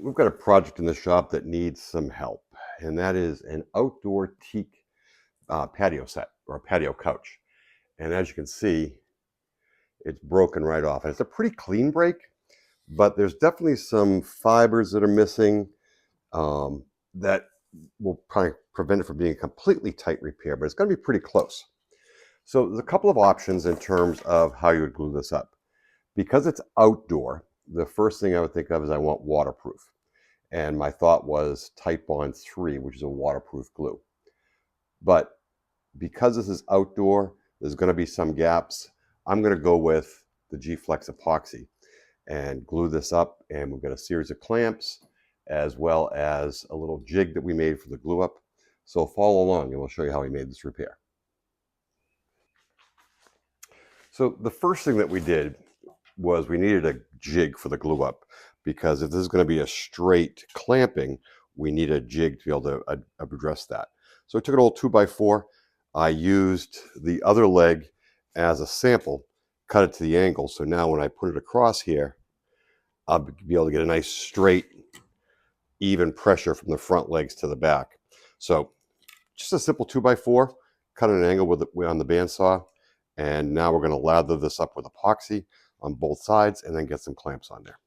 We've got a project in the shop that needs some help, and that is an outdoor teak patio set or a patio couch. And as you can see, it's broken right off. And it's a pretty clean break, but there's definitely some fibers that are missing that will probably prevent it from being a completely tight repair, but it's going to be pretty close. So there's a couple of options in terms of how you would glue this up. Because it's outdoor, the first thing I would think of is I want waterproof. And my thought was Titebond 3, which is a waterproof glue. But because this is outdoor, there's going to be some gaps. I'm going to go with the G-Flex epoxy and glue this up. And we've got a series of clamps as well as a little jig that we made for the glue up. So follow along and we'll show you how we made this repair. So the first thing that we did was we needed a jig for the glue up, because if this is going to be a straight clamping, we need a jig to be able to address that. So I took an old 2x4. I used the other leg as a sample, cut it to the angle. So now when I put it across here, I'll be able to get a nice straight, even pressure from the front legs to the back. So just a simple 2x4, cut at an angle on the bandsaw. And now we're going to lather this up with epoxy on both sides and then get some clamps on there.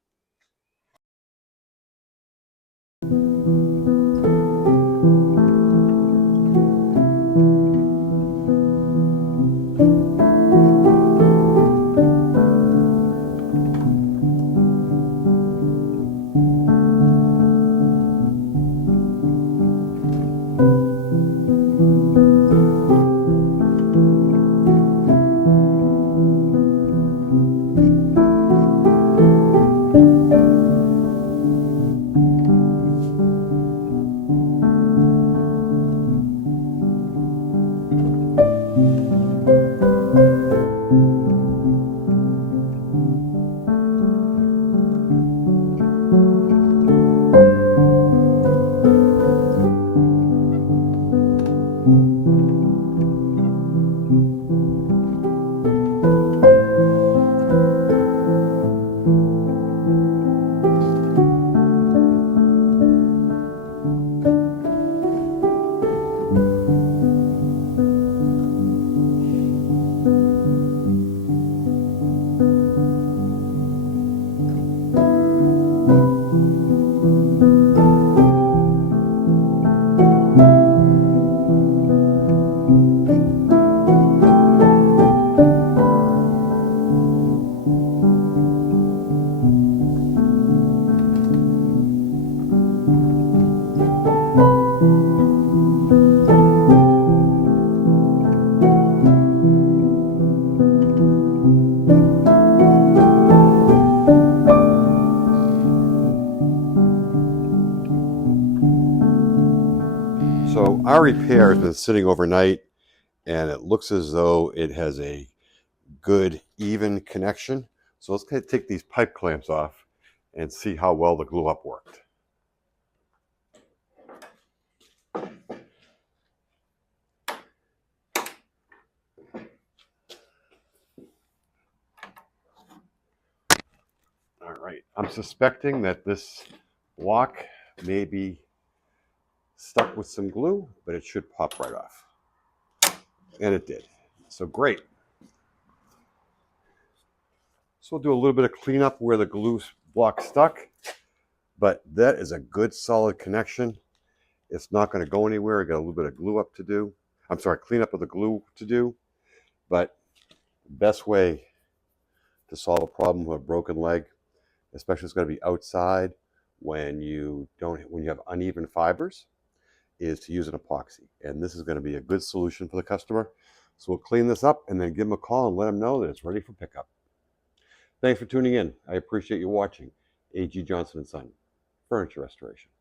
So our repair has been sitting overnight, and it looks as though it has a good, even connection. So let's take these pipe clamps off and see how well the glue up worked. All right, I'm suspecting that this block may be stuck with some glue, but it should pop right off. And it did. So great. So we'll do a little bit of cleanup where the glue block stuck, but that is a good solid connection. It's not going to go anywhere. I got a little bit of glue up to do. I'm sorry, cleanup of the glue to do, but the best way to solve a problem with a broken leg, especially it's going to be outside when you have uneven fibers, is to use an epoxy. And this is going to be a good solution for the customer. So we'll clean this up and then give them a call and let them know that it's ready for pickup. Thanks for tuning in. I appreciate you watching. A.G. Johnson & Son, Furniture Restoration.